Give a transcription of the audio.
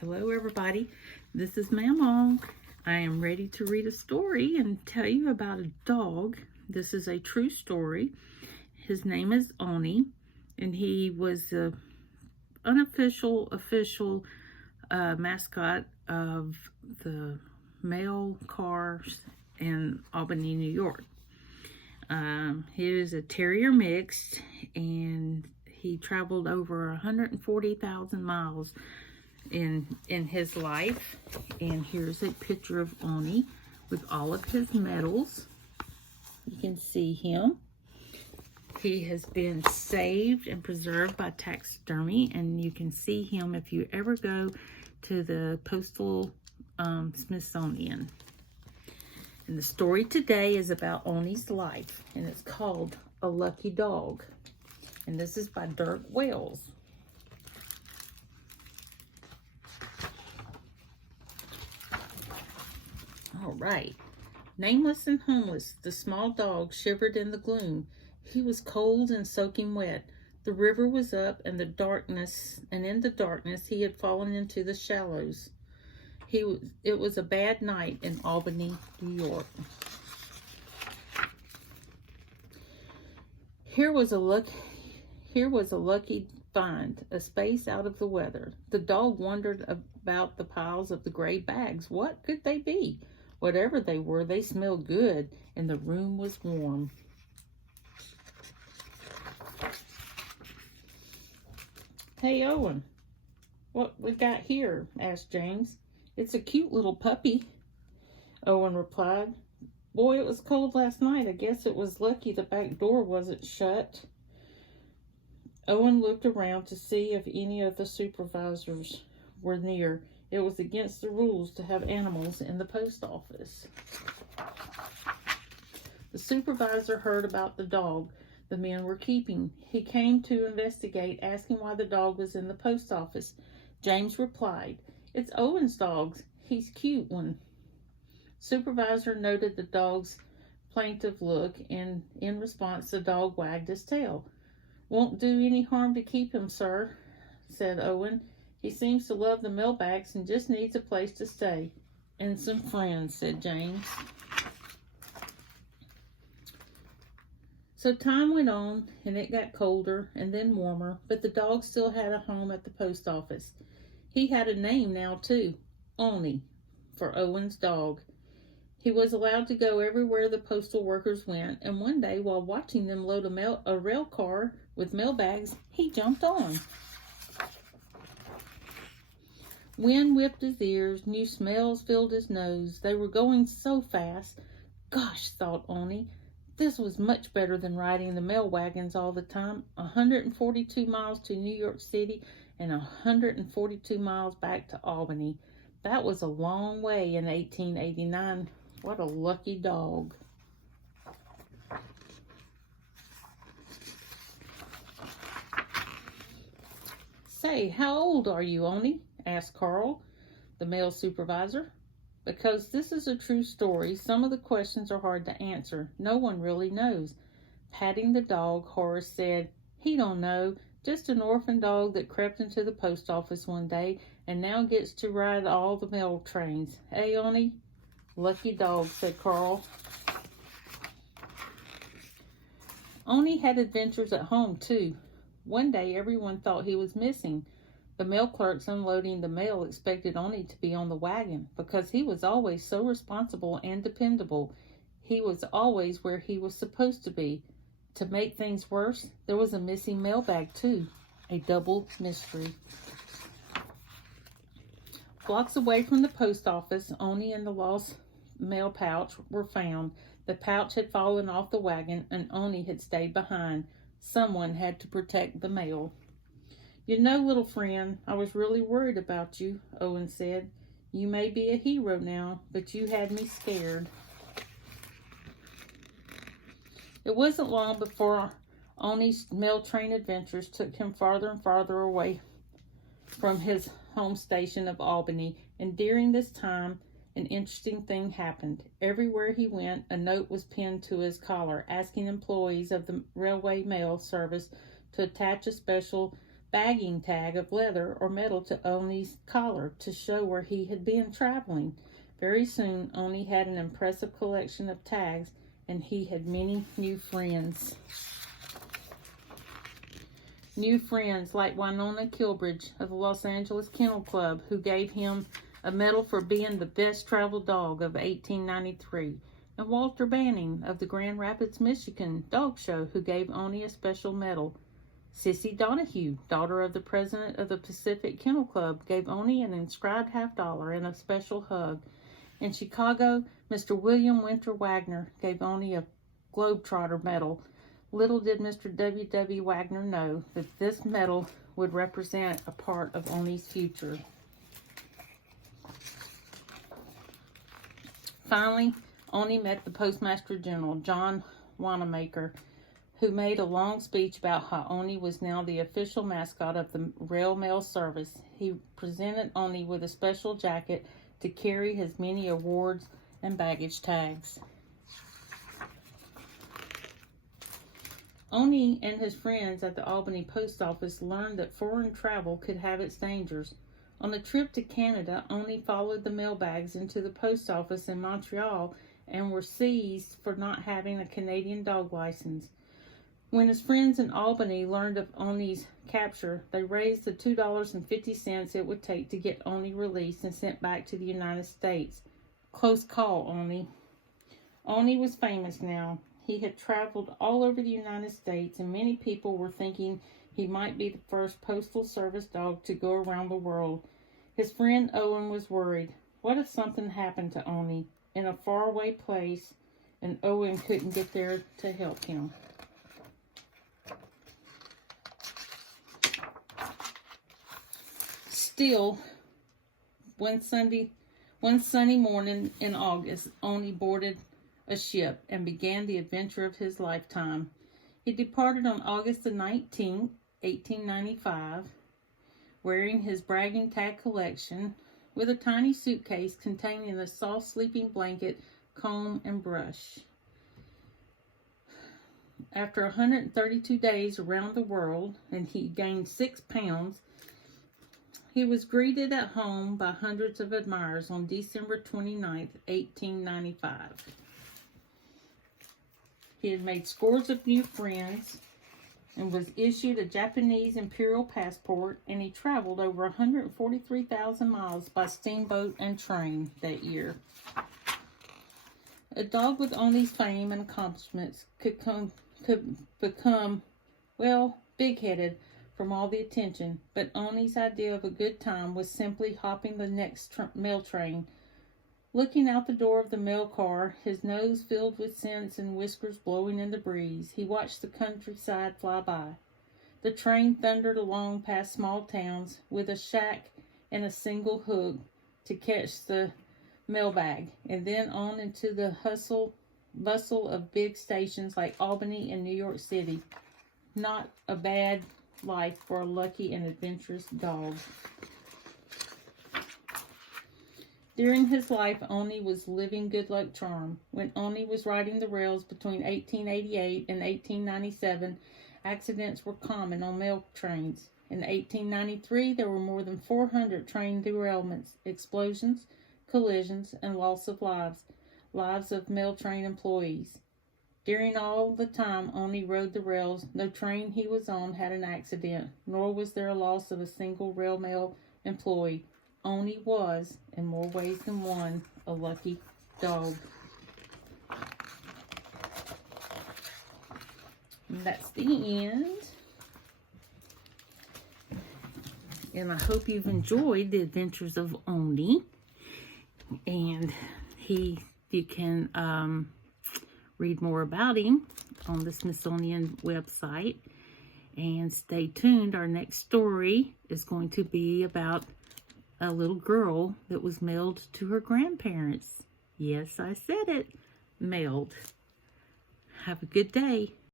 Hello everybody, this is Mama. I am ready to read a story and tell you about a dog. This is a true story. His name is Owney, and he was the official mascot of the mail cars in Albany, New York. He was a terrier mixed, and he traveled over 140,000 miles in his life. And here's a picture of Owney with all of his medals. You can see him. He has been saved and preserved by taxidermy, and you can see him if you ever go to the Postal Smithsonian. And the story today is about Owney's life, and it's called A Lucky Dog. And this is by Dirk Wells. All right. Nameless and homeless, the small dog shivered in the gloom. He was cold and soaking wet. The river was up, and in the darkness he had fallen into the shallows. It was a bad night in Albany, New York. Here was a lucky find, a space out of the weather. The dog wondered about the piles of the gray bags. What could they be? Whatever they were, they smelled good, and the room was warm. Hey, Owen, what we got here? Asked James. It's a cute little puppy, Owen replied. Boy, it was cold last night. I guess it was lucky the back door wasn't shut. Owen looked around to see if any of the supervisors were near. It was against the rules to have animals in the post office. The supervisor heard about the dog the men were keeping. He came to investigate, asking why the dog was in the post office. James replied, "It's Owen's dog. He's cute one." Supervisor noted the dog's plaintive look, and in response, the dog wagged his tail. "Won't do any harm to keep him, sir," said Owen. "He seems to love the mailbags and just needs a place to stay." "And some friends," said James. So time went on, and it got colder and then warmer, but the dog still had a home at the post office. He had a name now, too, Owney, for Owen's dog. He was allowed to go everywhere the postal workers went, and one day, while watching them load a rail car with mailbags, he jumped on. Wind whipped his ears, new smells filled his nose. They were going so fast. Gosh, thought Owney, this was much better than riding the mail wagons all the time. 142 miles to New York City and 142 miles back to Albany. That was a long way in 1889. What a lucky dog. "Say, how old are you, Owney?" asked Carl, the mail supervisor. Because this is a true story, some of the questions are hard to answer. No one really knows. Patting the dog, Horace said, "He don't know. Just an orphan dog that crept into the post office one day and now gets to ride all the mail trains. Eh, Owney?" "Lucky dog," said Carl. Owney had adventures at home, too. One day, everyone thought he was missing. The mail clerks unloading the mail expected Owney to be on the wagon because he was always so responsible and dependable. He was always where he was supposed to be. To make things worse, there was a missing mailbag too, a double mystery. Blocks away from the post office, Owney and the lost mail pouch were found. The pouch had fallen off the wagon, and Owney had stayed behind. Someone had to protect the mail. "You know, little friend, I was really worried about you," Owen said. "You may be a hero now, but you had me scared." It wasn't long before Owney's mail train adventures took him farther and farther away from his home station of Albany, and during this time, an interesting thing happened. Everywhere he went, a note was pinned to his collar asking employees of the railway mail service to attach a special bagging tag of leather or metal to Owney's collar to show where he had been traveling. Very soon, Owney had an impressive collection of tags, and he had many new friends. New friends like Winona Kilbridge of the Los Angeles Kennel Club, who gave him a medal for being the best traveled dog of 1893, and Walter Banning of the Grand Rapids, Michigan Dog Show, who gave Owney a special medal. Sissy Donahue, daughter of the president of the Pacific Kennel Club, gave Owney an inscribed $50 and a special hug. In Chicago, Mr. William Winter Wagner gave Owney a Globetrotter medal. Little did Mr. W. W. Wagner know that this medal would represent a part of Owney's future. Finally, Owney met the Postmaster General, John Wanamaker, who made a long speech about how Owney was now the official mascot of the Rail Mail Service. He presented Owney with a special jacket to carry his many awards and baggage tags. Owney and his friends at the Albany Post Office learned that foreign travel could have its dangers. On a trip to Canada, Owney followed the mail bags into the post office in Montreal and were seized for not having a Canadian dog license. When his friends in Albany learned of Owney's capture, they raised the $2.50 it would take to get Owney released and sent back to the United States. Close call, Owney. Owney was famous now. He had traveled all over the United States, and many people were thinking he might be the first Postal Service dog to go around the world. His friend Owen was worried. What if something happened to Owney in a faraway place and Owen couldn't get there to help him? Still, one sunny morning in August, Owney boarded a ship and began the adventure of his lifetime. He departed on August the 19th, 1895, wearing his bragging tag collection with a tiny suitcase containing a soft sleeping blanket, comb, and brush. After 132 days around the world, and he gained 6 pounds, he was greeted at home by hundreds of admirers on December 29th, 1895. He had made scores of new friends and was issued a Japanese imperial passport, and he traveled over 143,000 miles by steamboat and train that year. A dog with Owney's fame and accomplishments could become, well, big-headed from all the attention, but Owney's idea of a good time was simply hopping the next mail train. Looking out the door of the mail car, his nose filled with scents and whiskers blowing in the breeze, he watched the countryside fly by. The train thundered along past small towns with a shack and a single hook to catch the mailbag, and then on into the bustle of big stations like Albany and New York City. Not a bad life for a lucky and adventurous dog. During his life, Owney was living good luck charm. When Owney was riding the rails between 1888 and 1897, accidents were common on mail trains. In 1893, there were more than 400 train derailments, explosions, collisions, and loss of lives of mail train employees. During all the time Owney rode the rails, no train he was on had an accident, nor was there a loss of a single rail mail employee. Owney was, in more ways than one, a lucky dog. And that's the end. And I hope you've enjoyed the adventures of Owney. And you can read more about him on the Smithsonian website. And stay tuned. Our next story is going to be about a little girl that was mailed to her grandparents. Yes, I said it. Mailed. Have a good day.